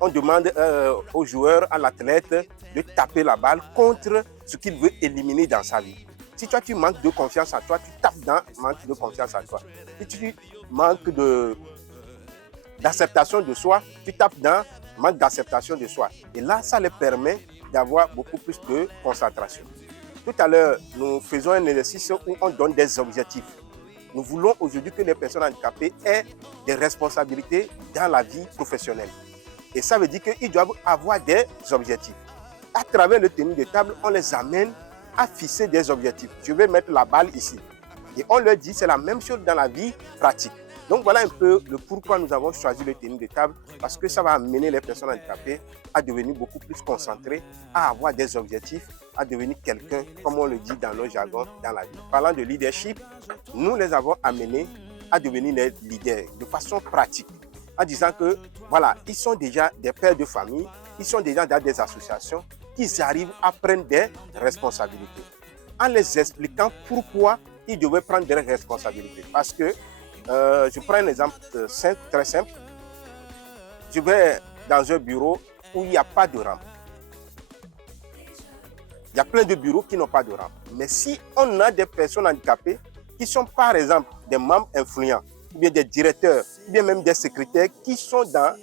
on demande au joueur, à l'athlète, de taper la balle contre ce qu'il veut éliminer dans sa vie. Si toi, tu manques de confiance en toi, tu tapes dans manque de confiance en toi. Si tu manques d'acceptation de soi, tu tapes dans manque d'acceptation de soi. Et là, ça leur permet d'avoir beaucoup plus de concentration. Tout à l'heure, nous faisons un exercice où on donne des objectifs. Nous voulons aujourd'hui que les personnes handicapées aient des responsabilités dans la vie professionnelle. Et ça veut dire qu'ils doivent avoir des objectifs. À travers le tennis de table, on les amène à fixer des objectifs. Je vais mettre la balle ici. Et on leur dit, c'est la même chose dans la vie pratique. Donc voilà un peu le pourquoi nous avons choisi le tennis de table, parce que ça va amener les personnes handicapées à devenir beaucoup plus concentrées, à avoir des objectifs, à devenir quelqu'un, comme on le dit dans nos jargons, dans la vie. Parlant de leadership, nous les avons amenés à devenir des leaders de façon pratique, en disant que voilà, ils sont déjà des pères de famille, ils sont déjà dans des associations, qu'ils arrivent à prendre des responsabilités, en les expliquant pourquoi ils devaient prendre des responsabilités. Parce que je prends un exemple très simple. Je vais dans un bureau où il n'y a pas de rampe. Il y a plein de bureaux qui n'ont pas de rampe. Mais si on a des personnes handicapées qui sont par exemple des membres influents, ou bien des directeurs, ou bien même des secrétaires qui sont dans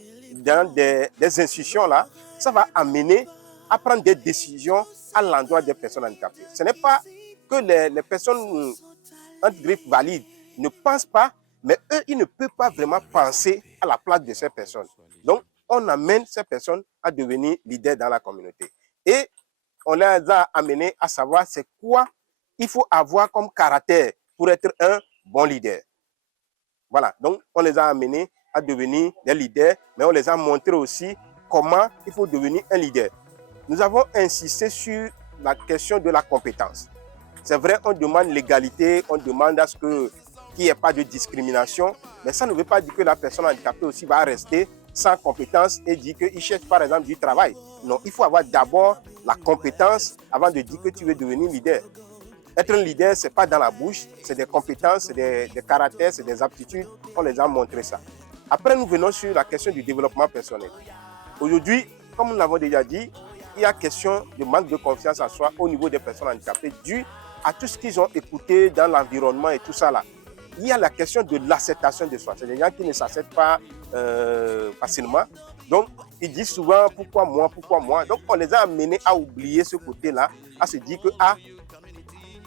des institutions là, ça va amener à prendre des décisions à l'endroit des personnes handicapées. Ce n'est pas que les personnes entre griffes valides ne pensent pas, mais eux, ils ne peuvent pas vraiment penser à la place de ces personnes. Donc, on amène ces personnes à devenir leaders dans la communauté. Et on les a amenés à savoir c'est quoi il faut avoir comme caractère pour être un bon leader. Voilà, donc on les a amenés à devenir des leaders, mais on les a montré aussi comment il faut devenir un leader. Nous avons insisté sur la question de la compétence. C'est vrai, on demande l'égalité, on demande à ce qu'il n'y ait pas de discrimination, mais ça ne veut pas dire que la personne handicapée aussi va rester sans compétence et dire qu'il cherche par exemple du travail. Non, il faut avoir d'abord la compétence avant de dire que tu veux devenir leader. Être un leader, ce n'est pas dans la bouche, c'est des compétences, c'est des caractères, c'est des aptitudes. On les a montré ça. Après, nous venons sur la question du développement personnel. Aujourd'hui, comme nous l'avons déjà dit, il y a question de manque de confiance en soi au niveau des personnes handicapées dû à tout ce qu'ils ont écouté dans l'environnement et tout ça là. Il y a la question de l'acceptation de soi. C'est des gens qui ne s'acceptent pas facilement. Donc, ils disent souvent pourquoi moi, pourquoi moi. Donc, on les a amenés à oublier ce côté-là, à se dire que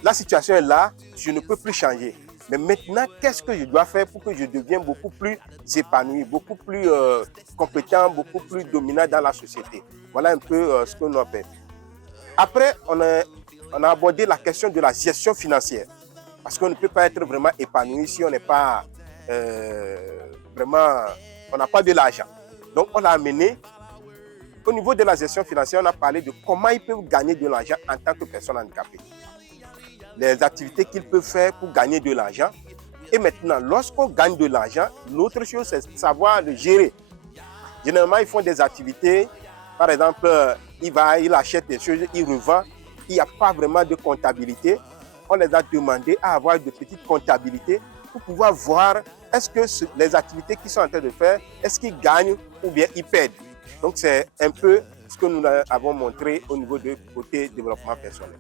la situation est là, je ne peux plus changer. Mais maintenant, qu'est-ce que je dois faire pour que je devienne beaucoup plus épanoui, beaucoup plus compétent, beaucoup plus dominant dans la société? Voilà un peu ce que nous avons fait. Après, on a abordé la question de la gestion financière. Parce qu'on ne peut pas être vraiment épanoui si on n'est pas on n'a pas de l'argent. Donc, on l'a amené. Au niveau de la gestion financière, on a parlé de comment ils peuvent gagner de l'argent en tant que personne handicapée. Les activités qu'ils peuvent faire pour gagner de l'argent. Et maintenant, lorsqu'on gagne de l'argent, l'autre chose, c'est savoir le gérer. Généralement, ils font des activités. Par exemple, il achète des choses, il revend. Il n'y a pas vraiment de comptabilité. On les a demandé à avoir de petites comptabilités pour pouvoir voir est-ce que les activités qu'ils sont en train de faire, est-ce qu'ils gagnent ou bien ils perdent. Donc, c'est un peu ce que nous avons montré au niveau du côté développement personnel.